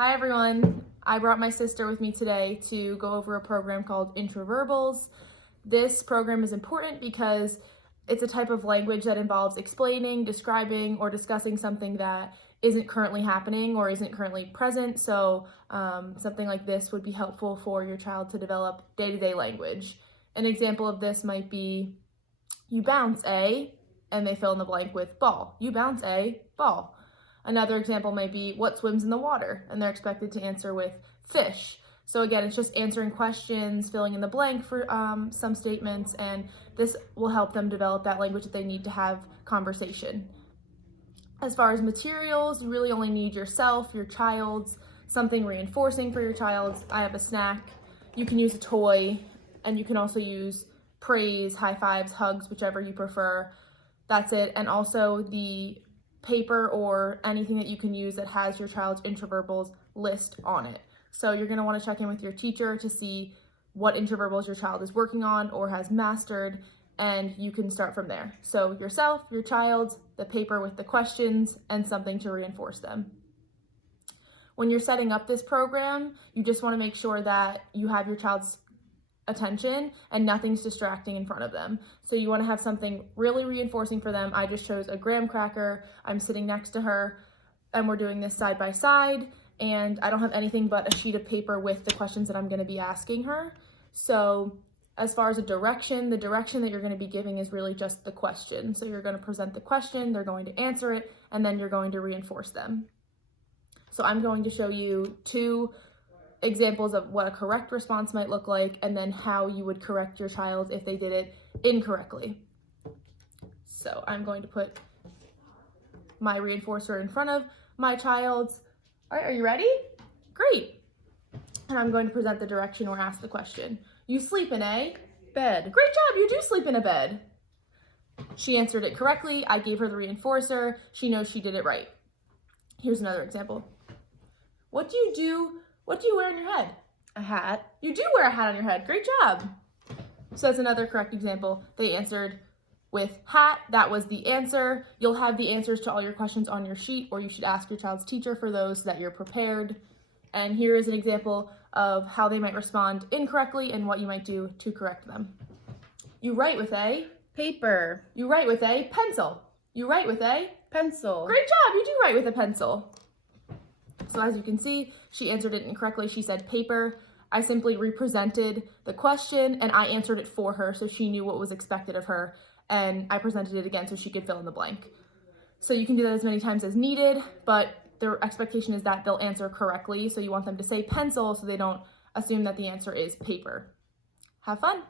Hi everyone, I brought my sister with me today to go over a program called Intraverbals. This program is important because it's a type of language that involves explaining, describing, or discussing something that isn't currently happening or isn't currently present. So something like this would be helpful for your child to develop day-to-day language. An example of this might be, you bounce a, and they fill in the blank with ball. You bounce a ball. Another example might be, what swims in the water? And they're expected to answer with fish. So again, it's just answering questions, filling in the blank for some statements, and this will help them develop that language that they need to have conversation. As far as materials, you really only need yourself, your child's, something reinforcing for your child. I have a snack. You can use a toy, and you can also use praise, high fives, hugs, whichever you prefer. That's it. And also the paper or anything that you can use that has your child's intraverbals list on it. So you're going to want to check in with your teacher to see what intraverbals your child is working on or has mastered, and you can start from there. So yourself, your child, the paper with the questions, and something to reinforce them. When you're setting up this program, you just want to make sure that you have your child's attention and nothing's distracting in front of them. So you want to have something really reinforcing for them. I just chose a graham cracker. I'm sitting next to her and we're doing this side by side, and I don't have anything but a sheet of paper with the questions that I'm going to be asking her. So as far as the direction that you're going to be giving is really just the question. So you're going to present the question, they're going to answer it, and then you're going to reinforce them. So I'm going to show you two examples of what a correct response might look like, and then how you would correct your child if they did it incorrectly. So I'm going to put my reinforcer in front of my child's. All right, are you ready? Great. And I'm going to present the direction or ask the question. You sleep in a bed. Great job, you do sleep in a bed. She answered it correctly. I gave her the reinforcer. She knows she did it right. Here's another example. What do you wear on your head? A hat. You do wear a hat on your head. Great job. So that's another correct example. They answered with hat. That was the answer. You'll have the answers to all your questions on your sheet, or you should ask your child's teacher for those so that you're prepared. And here is an example of how they might respond incorrectly and what you might do to correct them. You write with a paper. You write with a pencil. You write with a pencil. Great job. You do write with a pencil. So as you can see, she answered it incorrectly. She said paper. I simply represented the question and I answered it for her so she knew what was expected of her, and I presented it again so she could fill in the blank. So you can do that as many times as needed, but the expectation is that they'll answer correctly. So you want them to say pencil so they don't assume that the answer is paper. Have fun.